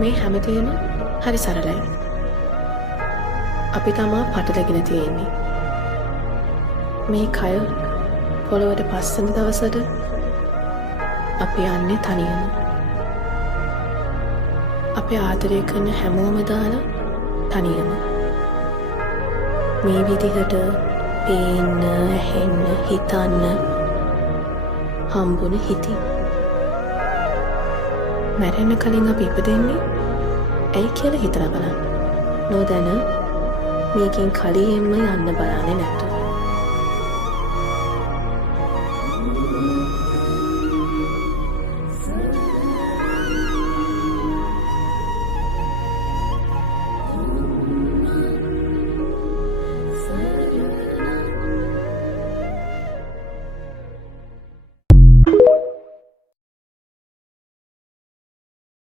මේ හැමදේම හරි සරලයි. අපි තමා පටලගෙන තියෙන්නේ. මේ කය පොළොවට පස්සන දවසට අපි යන්නේ තනියම. අපි ආදරය කරන හැමෝම දාලා තනියම. මේ විදිහට පේන්න, ඇහෙන්න, හිතන්න හම්බුන හිතින්. මැරෙන්න කලින් අපි ඉපදෙන්නේ ඇයි කියලා හිතලා බලන්න. නොදැන මේකෙන් කලියෙන්ම යන්න බලන්නේ නැත.